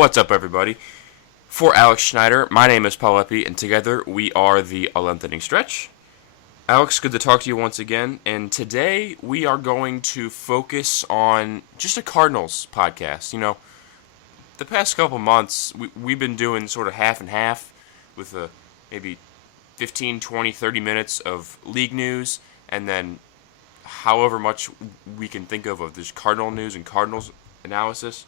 What's up, everybody? For Alex Schneider, my name is Paul Epi, and together we are the 11th Inning Stretch. Alex, good to talk to you once again, and today we are going to focus on just a Cardinals podcast. You know, the past couple months, we've been doing sort of half and half with maybe 15, 20, 30 minutes of league news, and then however much we can think of this Cardinal news and Cardinals analysis.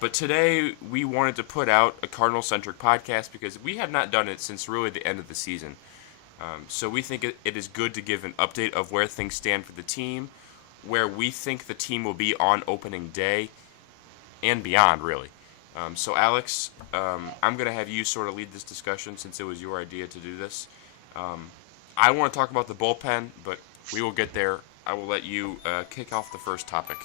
But today we wanted to put out a Cardinal-centric podcast because we have not done it since really the end of the season. So we think it is good to give an update of where things stand for the team, where we think the team will be on opening day, and beyond, really. So Alex, I'm going to have you sort of lead this discussion since it was your idea to do this. I want to talk about the bullpen, but we will get there. I will let you kick off the first topic.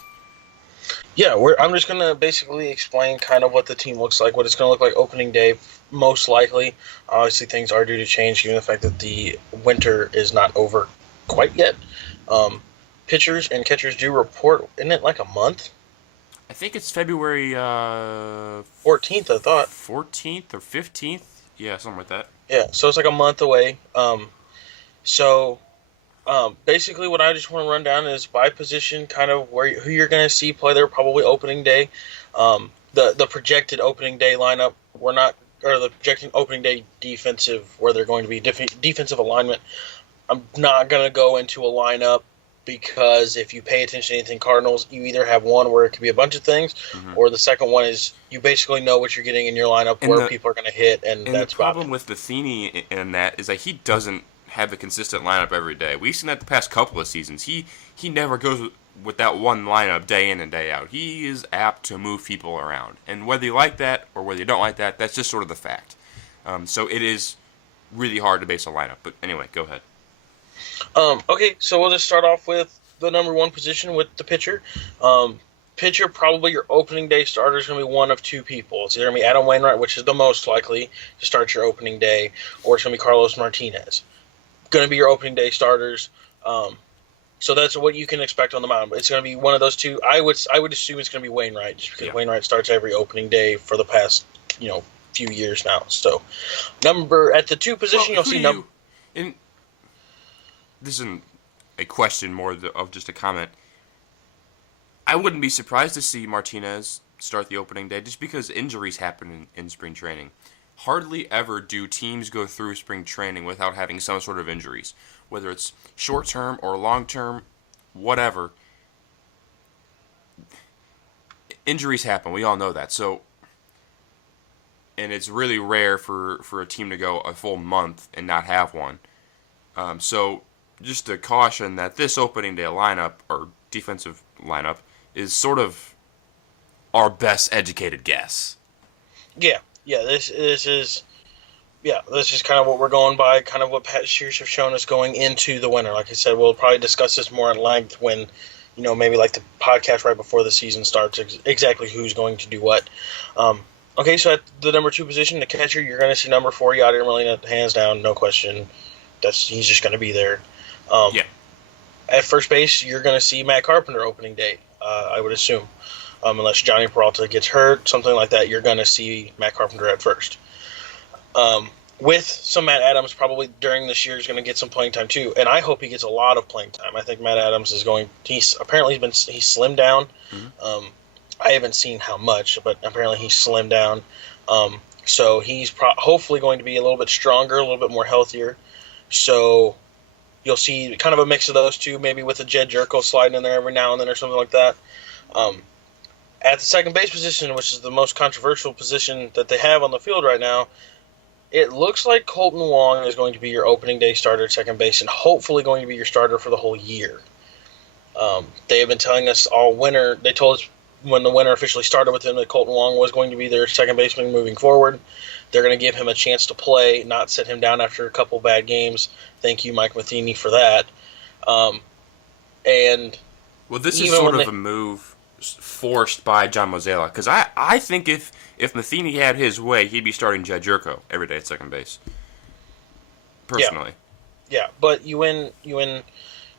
Yeah, I'm just going to basically explain kind of what the team looks like, what it's going to look like opening day, most likely. Obviously, things are due to change, given the fact that the winter is not over quite yet. Pitchers and catchers do report, isn't it like a month? I think it's February 14th, I thought. 14th or 15th? Yeah, something like that. Yeah, so it's like a month away. Basically, what I just want to run down is by position, kind of who you're going to see play there probably opening day. The projected opening day lineup, the projected opening day defensive, where they're going to be defensive alignment. I'm not going to go into a lineup because if you pay attention to anything Cardinals, you either have one where it could be a bunch of things, or the second one is you basically know what you're getting in your lineup, and where people are going to hit, and that's the problem with Matheny in that is that he doesn't have a consistent lineup every day. We've seen that the past couple of seasons. He never goes with that one lineup day in and day out. He is apt to move people around. And whether you like that or whether you don't like that, that's just sort of the fact. So it is really hard to base a lineup. But anyway, go ahead. Okay, so we'll just start off with the number one position with the pitcher. Pitcher, probably your opening day starter is going to be one of two people. It's either going to be Adam Wainwright, which is the most likely to start your opening day, or it's going to be Carlos Martinez. Going to be your opening day starters. So that's what you can expect on the mound. It's going to be one of those two. I would assume it's going to be Wainwright, just because Wainwright starts every opening day for the past few years now. So at the two position, you'll see number. This isn't a question, more of just a comment. I wouldn't be surprised to see Martinez start the opening day just because injuries happen in spring training. Hardly ever do teams go through spring training without having some sort of injuries, whether it's short-term or long-term, whatever. Injuries happen. We all know that. So, and it's really rare for a team to go a full month and not have one. So, just a caution that this opening day lineup, or defensive lineup, is sort of our best educated guess. Yeah, this is kind of what we're going by, kind of what past years have shown us going into the winter. Like I said, we'll probably discuss this more at length when, maybe like the podcast right before the season starts, exactly who's going to do what. Okay, so at the number two position, the catcher, you're going to see number 4, Yadier Molina, hands down, no question. He's just going to be there. At first base, you're going to see Matt Carpenter opening day, I would assume. Unless Johnny Peralta gets hurt, something like that, you're going to see Matt Carpenter at first. With some Matt Adams, probably during this year, is going to get some playing time too, and I hope he gets a lot of playing time. I think Matt Adams he's slimmed down. I haven't seen how much, but apparently he's slimmed down. So he's hopefully going to be a little bit stronger, a little bit more healthier. So you'll see kind of a mix of those two, maybe with a Jed Jerko sliding in there every now and then or something like that. At the second base position, which is the most controversial position that they have on the field right now, it looks like Colton Wong is going to be your opening day starter at second base and hopefully going to be your starter for the whole year. They have been telling us all winter. They told us when the winter officially started with him that Colton Wong was going to be their second baseman moving forward. They're going to give him a chance to play, not sit him down after a couple bad games. Thank you, Mike Matheny, for that. This is sort of a move forced by John Mozeliak, because I think if Matheny had his way, he'd be starting Jed Jerko every day at second base. Personally. Yeah, but you win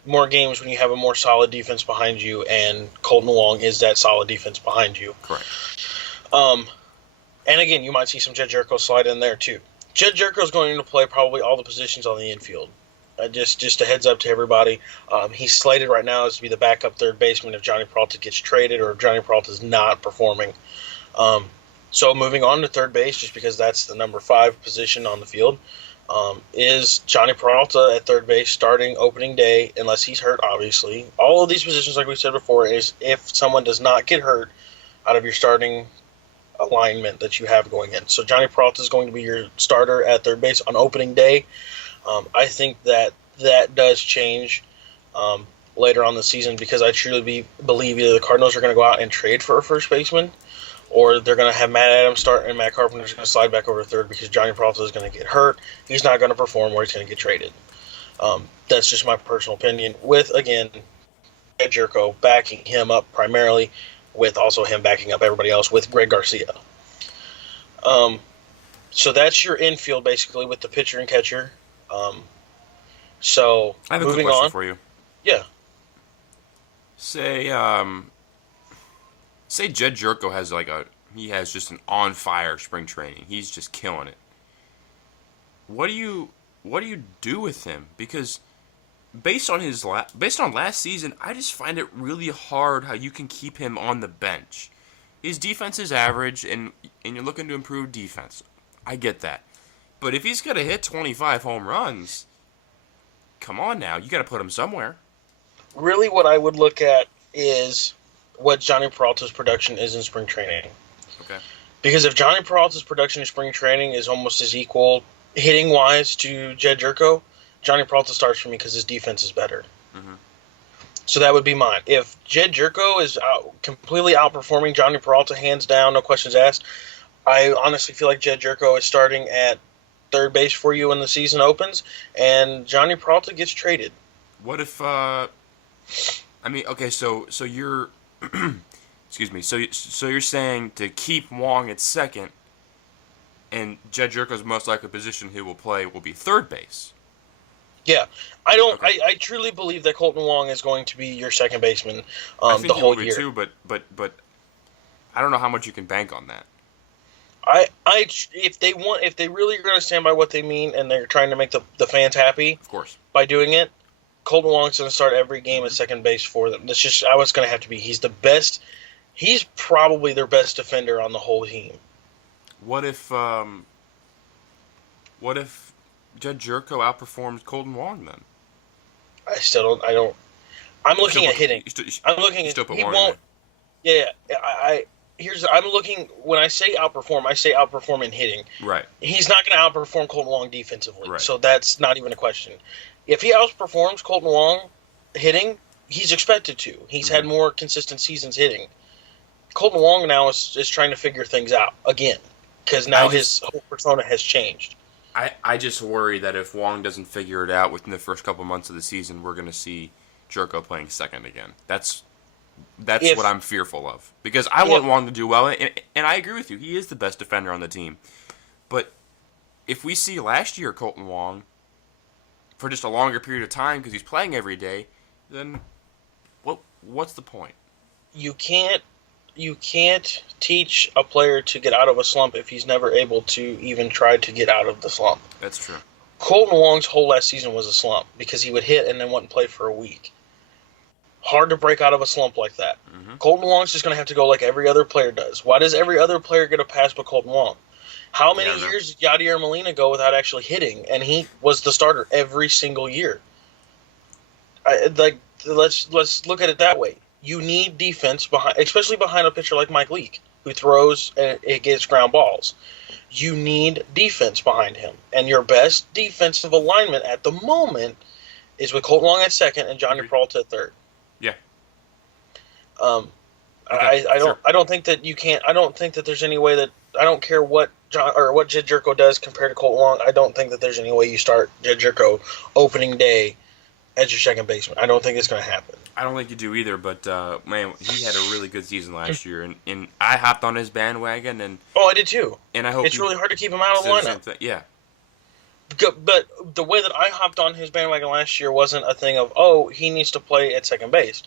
more games when you have a more solid defense behind you, and Colton Wong is that solid defense behind you. Correct. And again, you might see some Jed Jerko slide in there too. Jed Jerko is going to play probably all the positions on the infield. Just a heads up to everybody. He's slated right now as to be the backup third baseman if Johnny Peralta gets traded or if Johnny Peralta is not performing. Um, so moving on to third base, just because that's the number 5 position on the field, is Johnny Peralta at third base starting opening day unless he's hurt, obviously. All of these positions, like we said before, is if someone does not get hurt out of your starting alignment that you have going in. So Johnny Peralta is going to be your starter at third base on opening day. I think that does change later on the season because I truly believe either the Cardinals are going to go out and trade for a first baseman or they're going to have Matt Adams start and Matt Carpenter's going to slide back over to third because Johnny Peralta is going to get hurt. He's not going to perform or he's going to get traded. That's just my personal opinion with, again, Ed Jerko backing him up primarily with also him backing up everybody else with Greg Garcia. So that's your infield basically with the pitcher and catcher. So I have a quick moving question on. for you. Yeah. Say Jed Jerko has just an on fire spring training. He's just killing it. What do you do with him? Because based on last season, I just find it really hard how you can keep him on the bench. His defense is average, and you're looking to improve defense. I get that. But if he's going to hit 25 home runs, come on now. You got to put him somewhere. Really what I would look at is what Johnny Peralta's production is in spring training. Okay. Because if Johnny Peralta's production in spring training is almost as equal hitting-wise to Jed Jerko, Johnny Peralta starts for me because his defense is better. Mm-hmm. So that would be mine. If Jed Jerko is completely outperforming Johnny Peralta, hands down, no questions asked, I honestly feel like Jed Jerko is starting at third base for you when the season opens, and Johnny Peralta gets traded. What if so you're excuse me. So you're saying to keep Wong at second, and Jed Jerko's most likely position he will play will be third base. Yeah, I don't. Okay. I truly believe that Colton Wong is going to be your second baseman I think the he whole will be year. too, but I don't know how much you can bank on that. If they really are going to stand by what they mean and they're trying to make the fans happy Of course. by doing it, Colton Wong's going to start every game at second base for them. That's just how it's going to have to be. He's the best. He's probably their best defender on the whole team. What if Jed Jerko outperforms Colton Wong then? I still don't. I don't. I'm looking at hitting. I'm looking at. He won't. Yeah. I'm looking. When I say outperform, I say outperform in hitting. Right. He's not going to outperform Colton Wong defensively, Right. so that's not even a question. If he outperforms Colton Wong hitting, he's expected to. He's had more consistent seasons hitting. Colton Wong now is trying to figure things out again because now his whole persona has changed. I just worry that if Wong doesn't figure it out within the first couple months of the season, we're going to see Jerko playing second again. That's what I'm fearful of. Because I want Wong to do well, and I agree with you. He is the best defender on the team. But if we see last year Colton Wong for just a longer period of time because he's playing every day, then what's the point? You can't teach a player to get out of a slump if he's never able to even try to get out of the slump. That's true. Colton Wong's whole last season was a slump because he would hit and then wouldn't play for a week. Hard to break out of a slump like that. Mm-hmm. Colton Wong's just going to have to go like every other player does. Why does every other player get a pass but Colton Wong? How many years did Yadier Molina go without actually hitting, and he was the starter every single year? Let's look at it that way. You need defense especially behind a pitcher like Mike Leake, who throws and it gets ground balls. You need defense behind him, and your best defensive alignment at the moment is with Colton Wong at second and Johnny Peralta at third. Yeah. I don't think that you can't. I don't think that there's any way that I don't care what Jed Jerko does compared to Colton Wong. I don't think that there's any way you start Jed Jerko opening day as your second baseman. I don't think it's going to happen. I don't think you do either, but man, he had a really good season last year, and I hopped on his bandwagon, and I did too. And I hope it's really hard to keep him out of the lineup. Yeah. But the way that I hopped on his bandwagon last year wasn't a thing of he needs to play at second base.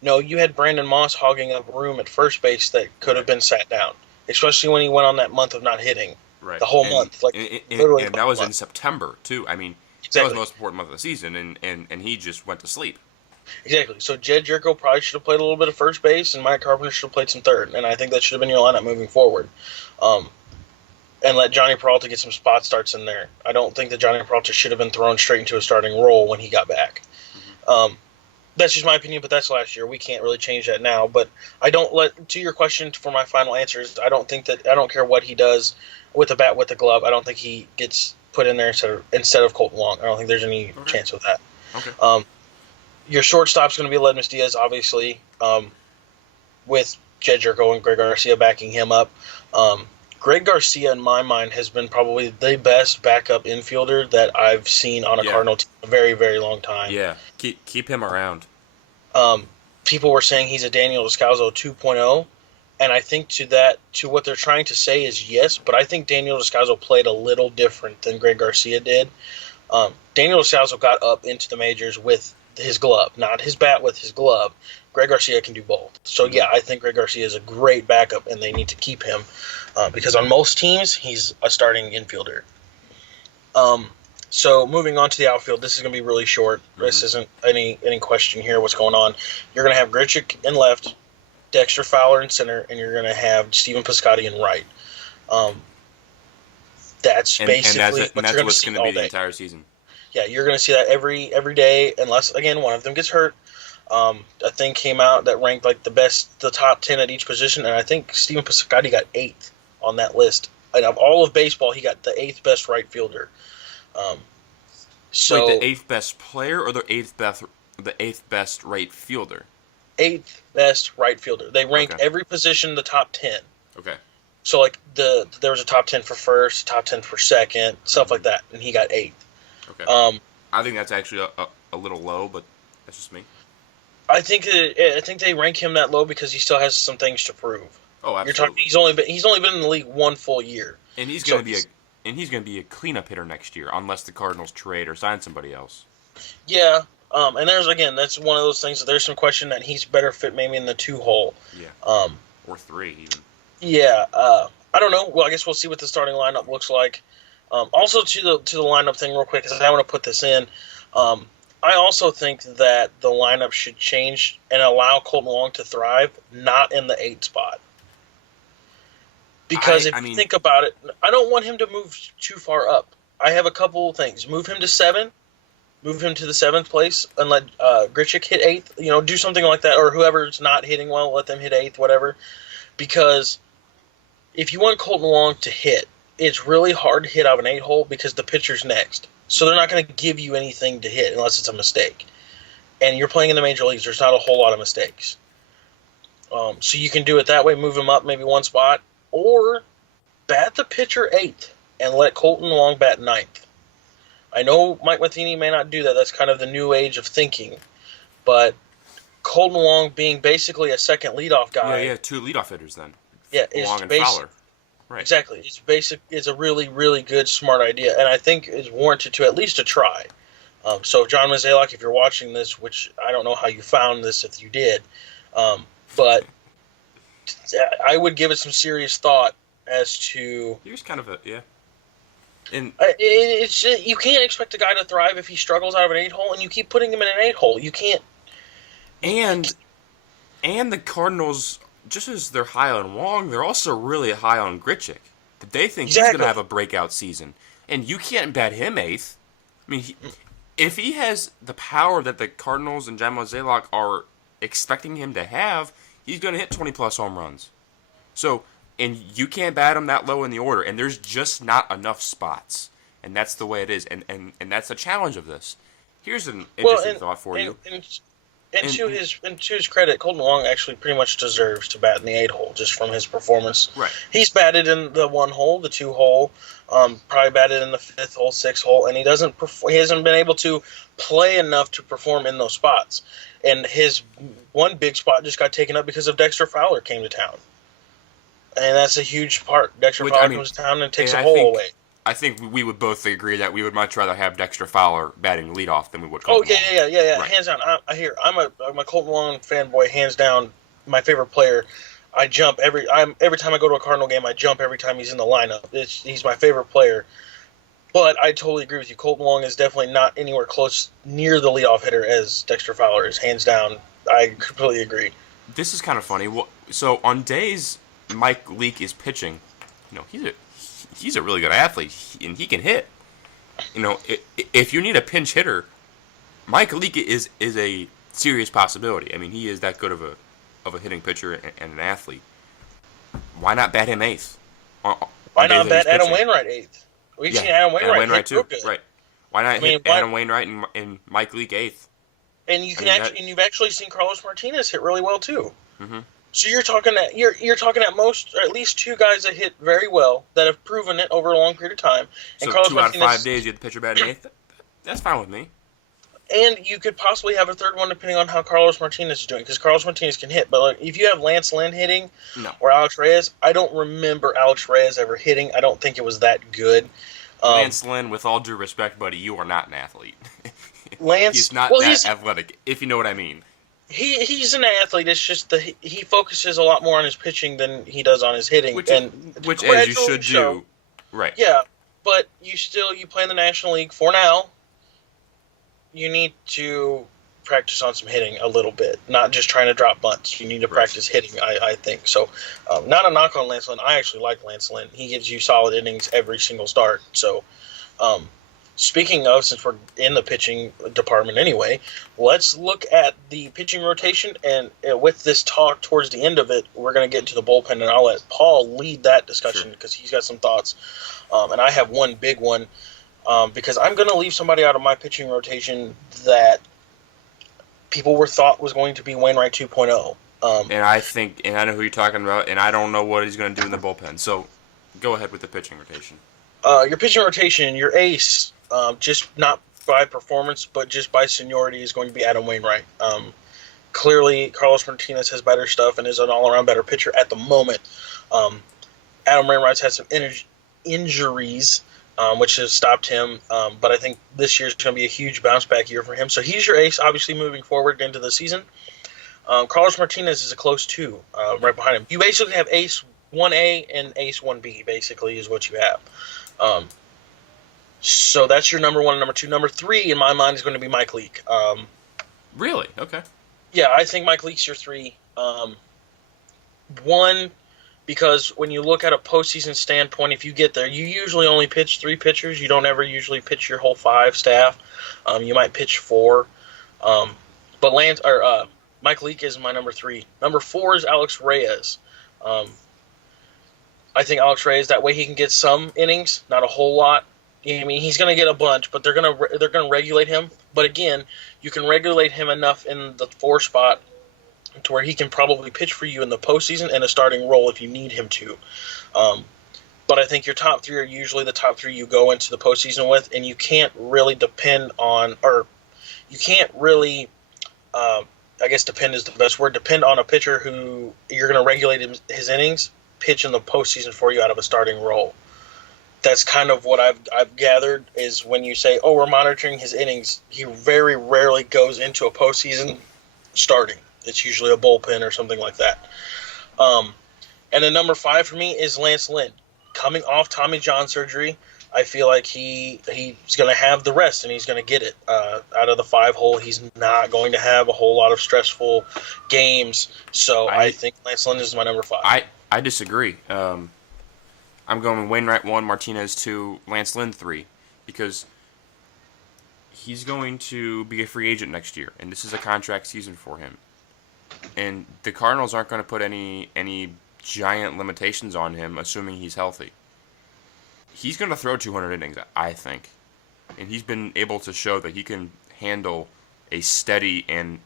No, you had Brandon Moss hogging up room at first base that could have been sat down. especially when he went on that month of not hitting. Right. The whole And month, like and, and, literally and the that whole was in month. September too. I mean, that was the Exactly. most important month of the season, and he just went to sleep. Exactly. So Jed Jerko probably should have played a little bit of first base, and Mike Carpenter should have played some third. And I think that should have been your lineup moving forward. Um, and let Johnny Peralta get some spot starts in there. I don't think that Johnny Peralta should have been thrown straight into a starting role when he got back. Hmm. Um, that's just my opinion, but that's last year. We can't really change that now. But I don't let to your question for my final answers. I don't care what he does with the bat with the glove. I don't think he gets put in there instead of Colton Long. I don't think there's any Okay. chance with that. Okay. Your shortstop's going to be Ledmus Diaz, obviously, with Jed Jerko and Greg Garcia backing him up. Greg Garcia, in my mind, has been probably the best backup infielder that I've seen on a Yeah. Cardinal team in a very, very long time. Yeah. Keep him around. Um, People were saying he's a Daniel Descalso 2.0, and I think to what they're trying to say is yes, but I think Daniel Descalso played a little different than Greg Garcia did. Daniel Descalso got up into the majors with his glove, not his bat, with his glove. Greg Garcia can do both. So, yeah, I think Greg Garcia is a great backup, and they need to keep him because on most teams, he's a starting infielder. So, moving on to the outfield, this is going to be really short. Mm-hmm. This isn't any question here what's going on. You're going to have Grichuk in left, Dexter Fowler in center, and you're going to have Stephen Piscotty in right. That's basically what you're going to see all be the day. entire season. Yeah, you're going to see that every day, unless again one of them gets hurt. A thing came out that ranked like the top 10 at each position, and I think Stephen Piscotty got 8th on that list. And of all of baseball, he got the 8th best right fielder. So Wait, the 8th best player or the eighth best right fielder? 8th best right fielder. They ranked Okay. every position in the top 10. Okay. So like there was a top 10 for first, top 10 for second, stuff like that, and he got 8th. Okay. Um, I think that's actually a little low, but that's just me. I think they rank him that low because he still has some things to prove. Oh, absolutely. You're talking he's only been in the league one full year. And he's going to be a cleanup hitter next year unless the Cardinals trade or sign somebody else. Yeah. And that's one of those things that there's some question that he's better fit maybe in the 2-hole. Yeah. Or 3 even. Yeah. I don't know. Well, I guess we'll see what the starting lineup looks like. Also to the lineup thing real quick, because I want to put this in. I also think that the lineup should change and allow Colton Long to thrive, not in the 8 spot. Because if you think about it, I don't want him to move too far up. I have a couple of things. Move him to 7. Move him to the 7th place and let Grichuk hit 8th. Do something like that. Or whoever's not hitting well, let them hit 8th, whatever. Because if you want Colton Long to hit, it's really hard to hit out of an 8-hole because the pitcher's next. So they're not going to give you anything to hit unless it's a mistake. And you're playing in the major leagues. There's not a whole lot of mistakes. So you can do it that way, move him up maybe one spot, or bat the pitcher 8th and let Colton Long bat 9th. I know Mike Matheny may not do that. That's kind of the new age of thinking. But Colton Long being basically a second leadoff guy. Yeah, 2 leadoff hitters then. Yeah, Long and Fowler. Right. Exactly. It's a really, really good, smart idea. And I think it's warranted to at least a try. So, John Mozeliak, if you're watching this, which I don't know how you found this if you did, but I would give it some serious thought as to... He was kind of yeah. And it's just, you can't expect a guy to thrive if he struggles out of an 8-hole, and you keep putting him in an 8-hole. You can't... And the Cardinals, just as they're high on Wong, they're also really high on Grichuk. They think he's going to have a breakout season. And you can't bet him 8th. I mean, if he has the power that the Cardinals and John Mozeliak are expecting him to have, he's going to hit 20-plus home runs. So, and you can't bat him that low in the order, and there's just not enough spots. And that's the way it is, and that's the challenge of this. Here's an interesting thought for you. And to his credit, Colton Long actually pretty much deserves to bat in the 8-hole just from his performance. Right. He's batted in the 1-hole, the 2-hole, probably batted in the 5th hole, 6th hole, and he hasn't been able to play enough to perform in those spots. And his one big spot just got taken up because of Dexter Fowler came to town. And that's a huge part. Dexter Fowler comes to town and takes a hole away. I think we would both agree that we would much rather have Dexter Fowler batting leadoff than we would Colton Long. Yeah. Right. Hands down. I'm a Colton Long fanboy, hands down. My favorite player. I jump every time I go to a Cardinal game. I jump every time he's in the lineup. He's my favorite player. But I totally agree with you. Colton Wong is definitely not anywhere close near the leadoff hitter as Dexter Fowler is, hands down. I completely agree. This is kind of funny. So on days Mike Leake is pitching, he's a really good athlete and he can hit. If you need a pinch hitter, Mike Leake is a serious possibility. I mean, he is that good of a hitting pitcher and an athlete. Why not bat him eighth? Why On days not that he's bat Adam pitching? Wainwright eighth? We've Yeah, seen Adam Wainwright hit too. real good. Right. Why not hit Adam Wainwright and Mike Leake eighth? And you've actually seen Carlos Martinez hit really well too. Mm-hmm. So you're talking at most, or at least two guys that hit very well that have proven it over a long period of time. And So Carlos 2 out of Martinez, 5 days you have the pitcher batting eighth. That's fine with me. and you could possibly have a third one depending on how Carlos Martinez is doing, because Carlos Martinez can hit. But if you have Lance Lynn hitting No. or Alex Reyes, I don't remember Alex Reyes ever hitting. I don't think it was that good. Lance Lynn, with all due respect, buddy, you are not an athlete. Lance, He's not athletic, if you know what I mean. He's an athlete. It's just he focuses a lot more on his pitching than he does on his hitting, Which as you should do. Right. Yeah, but you play in the National League for now. You need to practice on some hitting a little bit, not just trying to drop bunts. You need to practice hitting, I think. So, not a knock on Lance Lynn. I actually like Lance Lynn. He gives you solid innings every single start. So, speaking of, since we're in the pitching department anyway, let's look at the pitching rotation. And with this talk towards the end of it, we're going to get into the bullpen, and I'll let Paul lead that discussion because he's got some thoughts. And I have one big one because I'm going to leave somebody out of my pitching rotation that people thought was going to be Wainwright 2.0. And I know who you're talking about, and I don't know what he's going to do in the bullpen. So, go ahead with the pitching rotation. Your pitching rotation, your ace, just not by performance, but just by seniority, is going to be Adam Wainwright. Clearly, Carlos Martinez has better stuff and is an all-around better pitcher at the moment. Adam Wainwright's had some injuries, which has stopped him, but I think this year's going to be a huge bounce-back year for him. So he's your ace, obviously, moving forward into the season. Carlos Martinez is a close two, right behind him. You basically have ace 1A and ace 1B, basically, is what you have. So that's your number one and number two. Number three, in my mind, is going to be Mike Leake. Really? Okay. Yeah, I think Mike Leake's your three. One, because when you look at a postseason standpoint, if you get there, you usually only pitch three pitchers. You don't ever usually pitch your whole five staff. You might pitch four. But Mike Leake is my number three. Number four is Alex Reyes. I think Alex Reyes, that way he can get some innings, not a whole lot. I mean, he's going to get a bunch, but they're going to regulate him. But again, you can regulate him enough in the four spot to where he can probably pitch for you in the postseason and a starting role if you need him to. But I think your top three are usually the top three you go into the postseason with, and you can't really depend on, or you can't really, I guess depend is the best word, depend on a pitcher who you're going to regulate his innings, pitch in the postseason for you out of a starting role. That's kind of what I've gathered is when you say, oh, we're monitoring his innings, he very rarely goes into a postseason starting. It's usually a bullpen or something like that. And then number five for me is Lance Lynn. Coming off Tommy John surgery, I feel like he's going to have the rest and he's going to get it. Out of the five hole, he's not going to have a whole lot of stressful games. So I think Lance Lynn is my number five. I disagree. I'm going Wainwright 1, Martinez 2, Lance Lynn 3, because he's going to be a free agent next year, and this is a contract season for him. And the Cardinals aren't going to put any giant limitations on him, assuming he's healthy. He's going to throw 200 innings, I think. And he's been able to show that he can handle a steady and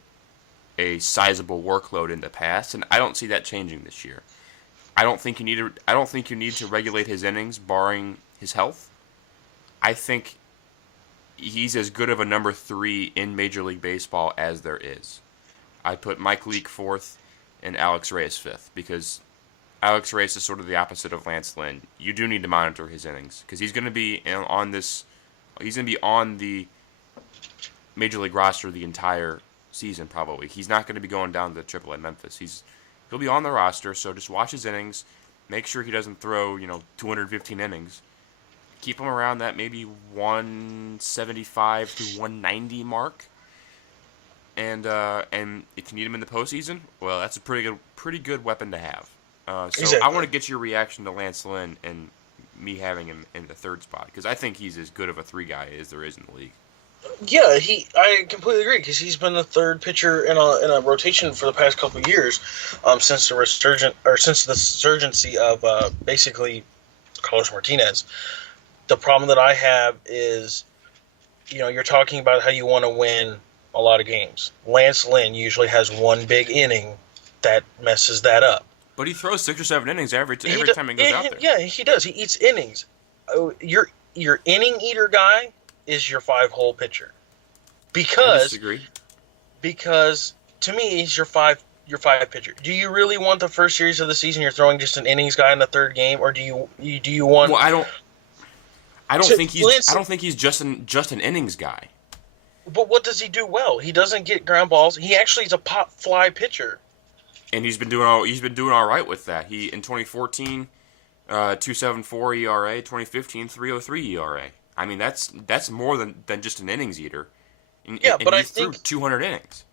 a sizable workload in the past, and I don't see that changing this year. I don't think you need to regulate his innings, barring his health. I think he's as good of a number three in Major League Baseball as there is. I put Mike Leake fourth and Alex Reyes fifth because Alex Reyes is sort of the opposite of Lance Lynn. You do need to monitor his innings because he's going to be on this. He's going to be on the Major League roster the entire season probably. He's not going to be going down to AAA Memphis. He'll be on the roster, so just watch his innings. Make sure he doesn't throw 215 innings. Keep him around that maybe 175 to 190 mark. And if you need him in the postseason, well, that's a pretty good weapon to have. So I want Exactly. to get your reaction to Lance Lynn and me having him in the third spot because I think he's as good of a three guy as there is in the league. Yeah, I completely agree because he's been the third pitcher in a rotation for the past couple of years, since the surgency of basically Carlos Martinez. The problem that I have is, you're talking about how you want to win a lot of games. Lance Lynn usually has one big inning that messes that up. But he throws 6 or 7 innings He every do, time he goes out there. yeah, he does. He eats innings. Oh, your inning eater guy is your 5 hole pitcher I because disagree. because to me he's your five pitcher. Do you really want the first series of the season you're throwing just an innings guy in the third game, or do you want Well, I don't to think Lance? he's just an innings guy. But what does he do well? He doesn't get ground balls. He actually is a pop fly pitcher. And he's been doing all right with that. He in 2014, 2.74 ERA, 2015, 3.03 ERA. I mean that's more than just an innings eater. Yeah, And but he threw 200 innings.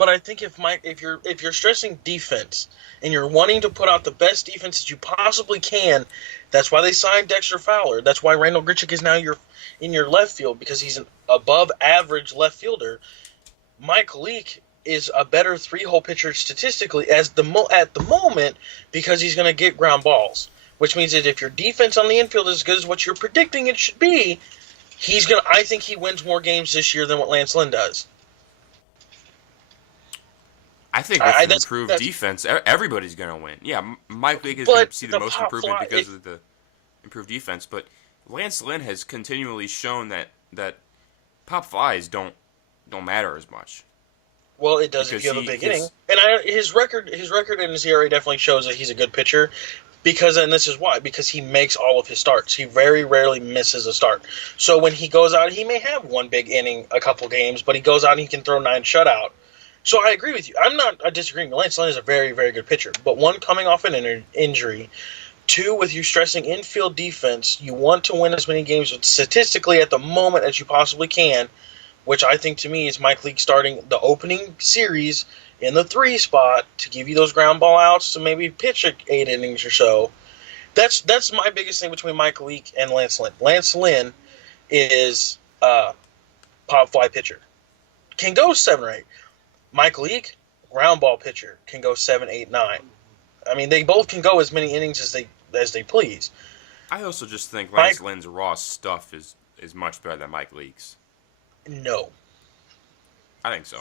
I think if you're stressing defense and you're wanting to put out the best defense that you possibly can, that's why they signed Dexter Fowler. That's why Randall Grichuk is now in your left field because he's an above average left fielder. Mike Leake is a better 3 hole pitcher statistically at the moment because he's going to get ground balls, which means that if your defense on the infield is as good as what you're predicting it should be, I think he wins more games this year than what Lance Lynn does. I think with an That's improved that's defense, everybody's going to win. Yeah, Mike Leake is going but to see the the most pop improvement fly because of the improved defense, but Lance Lynn has continually shown that pop flies don't matter as much well, it does if because you have a he big inning. his And his record in his ERA definitely shows that he's a good pitcher. And this is why, because he makes all of his starts. He very rarely misses a start. So when he goes out, he may have one big inning, a couple games, but he goes out and he can throw 9 shutout. So I agree with you. I'm not disagreeing. Lance Lynn is a very, very good pitcher. But one, coming off an injury. Two, with you stressing infield defense, you want to win as many games statistically at the moment as you possibly can, which I think to me is Mike Leake starting the opening series in the 3 spot to give you those ground ball outs to maybe pitch 8 innings or so. That's my biggest thing between Mike Leake and Lance Lynn. Lance Lynn is a pop fly pitcher, can go 7 or 8. Mike Leake, ground ball pitcher, can go 7, 8, 9. I mean, they both can go as many innings as they please. I also just think Mike, Lance Lynn's raw stuff is much better than Mike Leake's. no, I think so.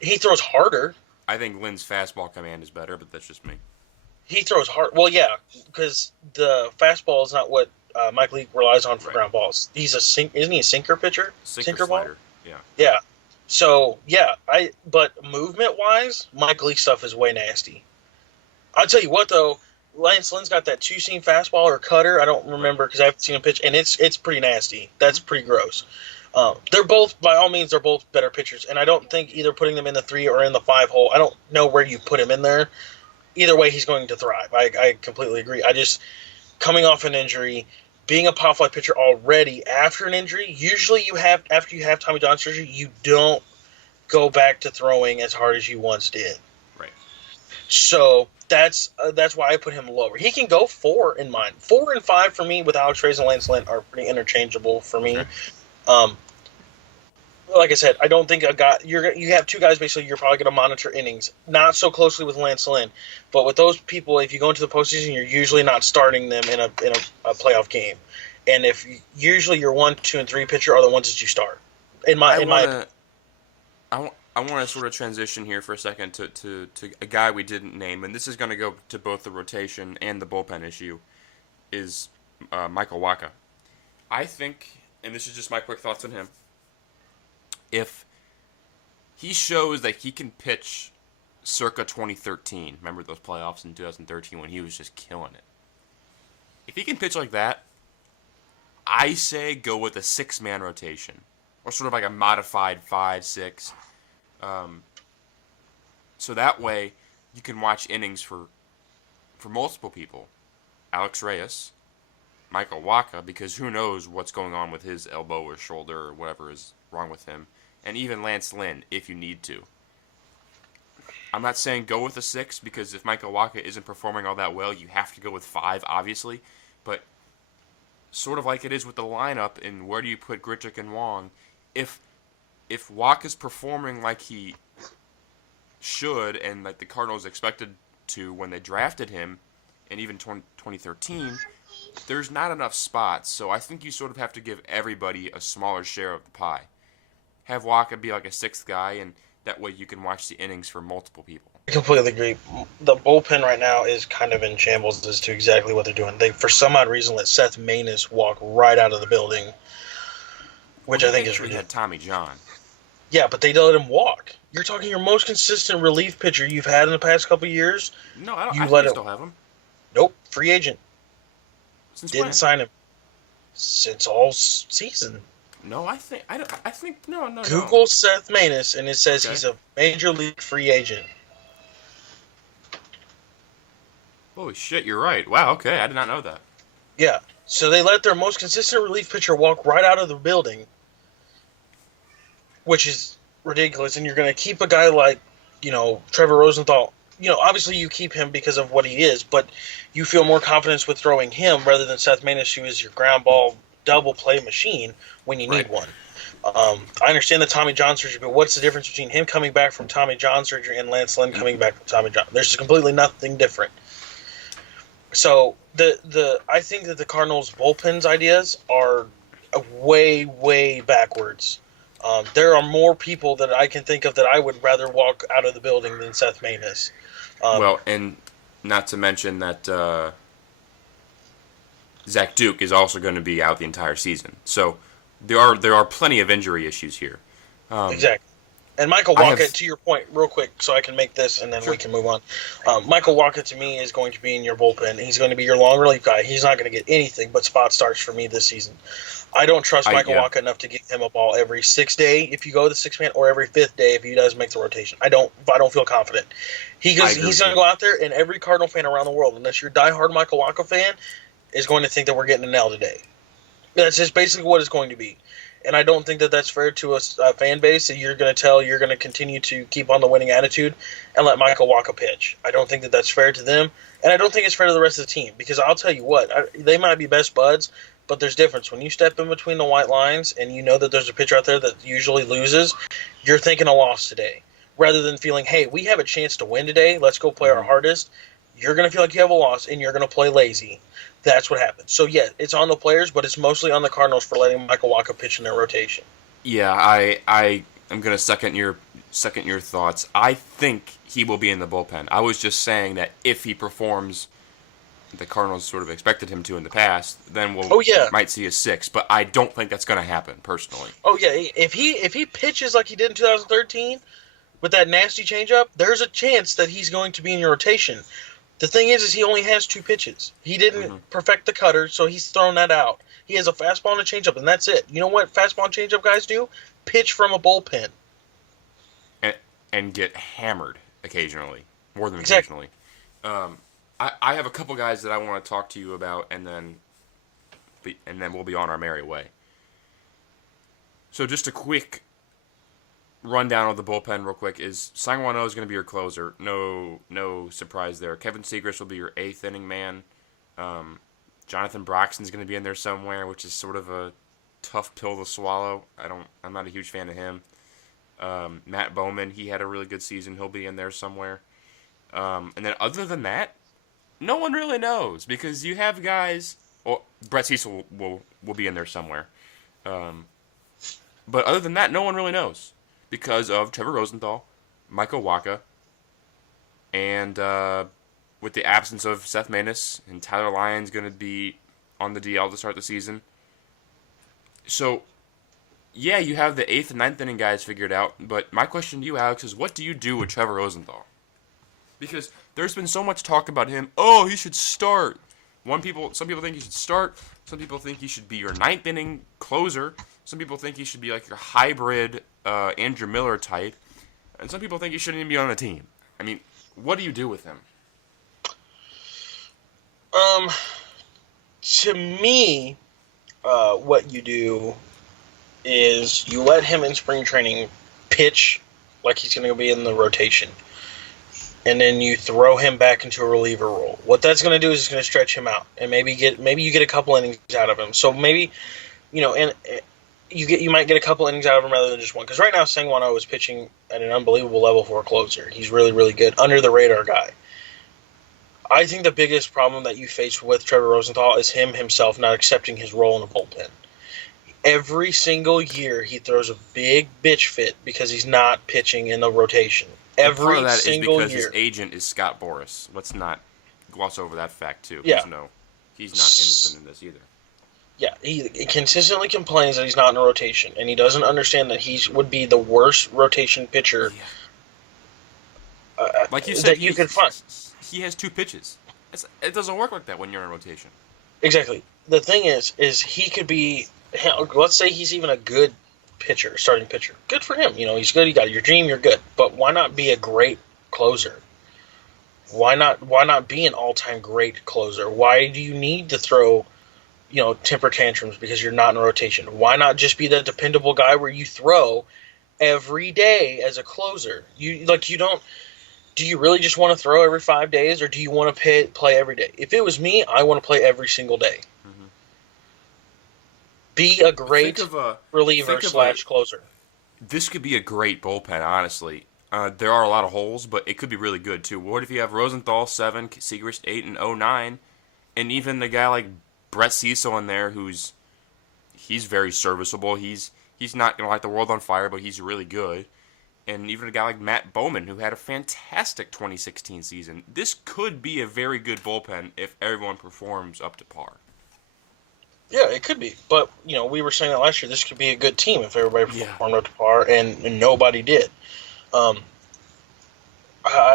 he throws harder. I think Lynn's fastball command is better, but that's just me. He throws hard. Well, yeah, because the fastball is not what Mike Leake relies on for Right. ground balls. Isn't he a sinker pitcher? Sinker Sinker ball. slider. Yeah. Yeah. So yeah, but movement wise, Mike Leake stuff is way nasty. I'll tell you what though, Lance Lynn's got that 2-seam fastball or cutter. I don't Right. remember because I haven't seen him pitch, and it's pretty nasty. That's pretty gross. They're both, by all means, they're both better pitchers, and I don't think either putting them in the 3 or in the 5 hole. I don't know where you put him in there. Either way, he's going to thrive. I completely agree. I just coming off an injury, being a pop fly pitcher already after an injury. Usually, after you have Tommy John surgery, you don't go back to throwing as hard as you once did. Right. So that's why I put him lower. He can go 4 in mine. 4 and 5 for me with Alex Reyes and Lance Lynn are pretty interchangeable for me. Okay. Um, like I said, I don't think you have 2 guys basically you're probably going to monitor innings, not so closely with Lance Lynn, but with those people, if you go into the postseason, you're usually not starting them in a playoff game, and if usually your 1, 2, and 3 pitcher are the ones that you start. In my opinion. I want to sort of transition here for a second to a guy we didn't name, and this is going to go to both the rotation and the bullpen issue, is Michael Wacha. I think, and this is just my quick thoughts on him, if he shows that he can pitch circa 2013, remember those playoffs in 2013 when he was just killing it? If he can pitch like that, I say go with a 6-man rotation, or sort of like a modified 5-6. So that way, you can watch innings for multiple people. Alex Reyes, Michael Wacha, because who knows what's going on with his elbow or shoulder or whatever is wrong with him, and even Lance Lynn if you need to. I'm not saying go with a 6 because if Michael Wacha isn't performing all that well, you have to go with 5, obviously. But sort of like it is with the lineup, and where do you put Grichuk and Wong? If Wacha's performing like he should and like the Cardinals expected to when they drafted him, and even 2013, there's not enough spots. So I think you sort of have to give everybody a smaller share of the pie. Have Wacha be like a 6th guy, and that way you can watch the innings for multiple people. I completely agree. The bullpen right now is kind of in shambles as to exactly what they're doing. They, for some odd reason, let Seth Maness walk right out of the building, which I think is ridiculous. Had Tommy John. Yeah, but they let him walk. You're talking your most consistent relief pitcher you've had in the past couple of years. No, I don't. You I let think him. still have him. Nope, free agent. Since Didn't when? sign him since all season. No, I think no. Google Seth Maness, and it says Okay. he's a major league free agent. Holy shit, you're right. Wow, okay, I did not know that. Yeah, so they let their most consistent relief pitcher walk right out of the building, which is ridiculous. And you're going to keep a guy like, Trevor Rosenthal. Obviously you keep him because of what he is, but you feel more confidence with throwing him rather than Seth Maness, who is your ground ball double play machine when you need one. I understand the Tommy John surgery, but what's the difference between him coming back from Tommy John surgery and Lance Lynn coming back from Tommy John? There's completely nothing different. So I think that the Cardinals' bullpen's ideas are way, way backwards. There are more people that I can think of that I would rather walk out of the building than Seth Maness. Well, and not to mention that Zach Duke is also going to be out the entire season. So there are plenty of injury issues here. Exactly. And Michael Wacha, to your point, real quick, so I can make this and then we can move on. Michael Wacha, to me, is going to be in your bullpen. He's going to be your long relief guy. He's not going to get anything but spot starts for me this season. I don't trust Michael Wacha enough to give him a ball every 6th day if you go the 6th-man, or every 5th day if he does make the rotation. I don't feel confident. He's going to go out there, and every Cardinal fan around the world, unless you're a diehard Michael Wacha fan, is going to think that we're getting an L today. That's just basically what it's going to be. And I don't think that that's fair to a fan base that you're going to continue to keep on the winning attitude and let Michael Wacha pitch. I don't think that that's fair to them, and I don't think it's fair to the rest of the team, because I'll tell you what, they might be best buds, but there's difference. When you step in between the white lines and you know that there's a pitcher out there that usually loses, you're thinking a loss today. Rather than feeling, hey, we have a chance to win today, let's go play our hardest, you're going to feel like you have a loss and you're going to play lazy. That's what happens. So, yeah, it's on the players, but it's mostly on the Cardinals for letting Michael Wacha pitch in their rotation. Yeah, I am going to second your thoughts. I think he will be in the bullpen. I was just saying that if he performs the Cardinals sort of expected him to in the past, then might see a 6. But I don't think that's going to happen, personally. Oh, yeah. If he pitches like he did in 2013 with that nasty changeup, there's a chance that he's going to be in your rotation. The thing is he only has 2 pitches. He didn't perfect the cutter, so he's thrown that out. He has a fastball and a changeup, and that's it. You know what fastball and changeup guys do? Pitch from a bullpen. And get hammered occasionally. More than occasionally. I have a couple guys that I want to talk to you about, and then we'll be on our merry way. So just a quick rundown of the bullpen real quick is Sanguano is going to be your closer. No surprise there. Kevin Segrist will be your 8th inning man. Jonathan Broxton's going to be in there somewhere, which is sort of a tough pill to swallow. I'm not a huge fan of him. Matt Bowman, he had a really good season. He'll be in there somewhere. And then other than that, no one really knows, because you have guys. Well, Brett Cecil will be in there somewhere. But other than that, no one really knows, because of Trevor Rosenthal, Michael Wacha, and with the absence of Seth Maness, and Tyler Lyon's going to be on the DL to start the season. So, yeah, you have the 8th and 9th inning guys figured out, but my question to you, Alex, is what do you do with Trevor Rosenthal? Because there's been so much talk about him. Oh, he should start. Some people think he should start. Some people think he should be your 9th inning closer. Some people think he should be like your hybrid Andrew Miller type. And some people think he shouldn't even be on the team. I mean, What do you do with him? Um, to me, what you do is you let him in spring training pitch like he's going to be in the rotation, and then you throw him back into a reliever role. What that's going to do is it's going to stretch him out, and maybe you get a couple innings out of him. So maybe and you might get a couple innings out of him rather than just one. Because right now Sangwano is pitching at an unbelievable level for a closer. He's really really good, under the radar guy. I think the biggest problem that you face with Trevor Rosenthal is him himself not accepting his role in the bullpen. Every single year he throws a big bitch fit because he's not pitching in the rotation. And part of Every that is single because his year. agent is Scott Boras. Let's not gloss over that fact too. Yeah. He's not innocent in this either. Yeah, he consistently complains that he's not in a rotation, and he doesn't understand that he would be the worst rotation pitcher Like you said, that you could find. he has two pitches. It doesn't work like that when you're in rotation. Exactly. The thing is he could be. Let's say he's even a good pitcher, starting pitcher. Good for him. He's good. You got your dream. You're good. But why not be a great closer? Why not be an all-time great closer? Why do you need to throw, temper tantrums because you're not in a rotation? Why not just be that dependable guy where you throw every day as a closer? You don't. Do you really just want to throw every 5 days, or do you want to play every day? If it was me, I want to play every single day. Mm-hmm. Be a great reliever / closer. This could be a great bullpen, honestly. There are a lot of holes, but it could be really good too. What if you have Rosenthal 7, Segrist 8, and 09, and even the guy like Brett Cecil in there, he's very serviceable. He's not gonna light the world on fire, but he's really good. And even a guy like Matt Bowman, who had a fantastic 2016 season. This could be a very good bullpen if everyone performs up to par. Yeah, it could be. But, we were saying that last year. This could be a good team if everybody performed up to par, and nobody did. I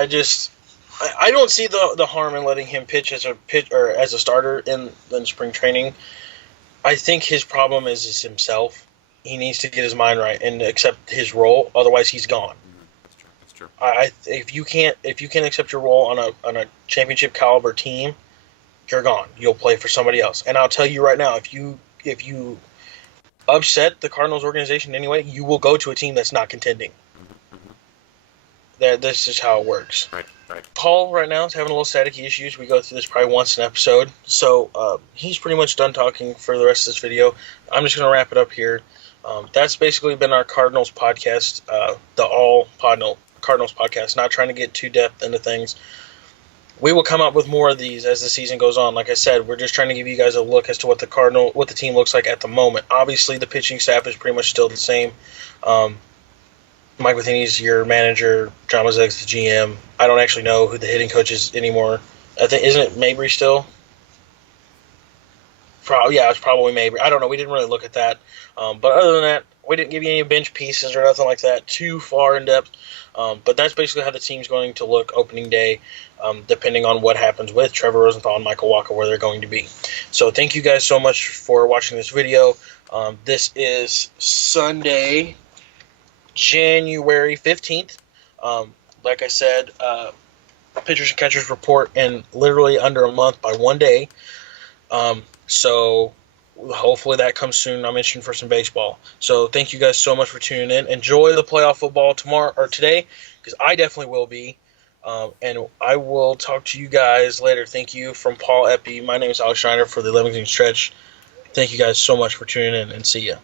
don't see the harm in letting him pitch as a starter in spring training. I think his problem is himself. He needs to get his mind right and accept his role. Otherwise, he's gone. That's true. If you can't accept your role on a championship caliber team, you're gone. You'll play for somebody else. And I'll tell you right now, if you upset the Cardinals organization anyway, you will go to a team that's not contending. This is how it works. Right. Paul right now is having a little staticky issues. We go through this probably once an episode. So he's pretty much done talking for the rest of this video. I'm just going to wrap it up here. That's basically been our Cardinals podcast, the all Cardinals podcast. Not trying to get too depth into things. We will come up with more of these as the season goes on. Like I said, we're just trying to give you guys a look as to what the team looks like at the moment. Obviously, the pitching staff is pretty much still the same. Mike Matheny's your manager. John Mozeg's the GM. I don't actually know who the hitting coach is anymore. I think, isn't it Mabry still? It's probably Mabry. I don't know. We didn't really look at that. But other than that, we didn't give you any bench pieces or nothing like that too far in depth. But that's basically how the team's going to look opening day, depending on what happens with Trevor Rosenthal and Michael Wacha, where they're going to be. So thank you guys so much for watching this video. This is Sunday, January 15th. Like I said, pitchers and catchers report in literally under a month by 1 day. So hopefully that comes soon. I'm itching for some baseball. So thank you guys so much for tuning in. Enjoy the playoff football tomorrow or today, because I definitely will be. And I will talk to you guys later. Thank you from Paul Epi. My name is Alex Schneider for the Leamington Stretch. Thank you guys so much for tuning in, and see ya.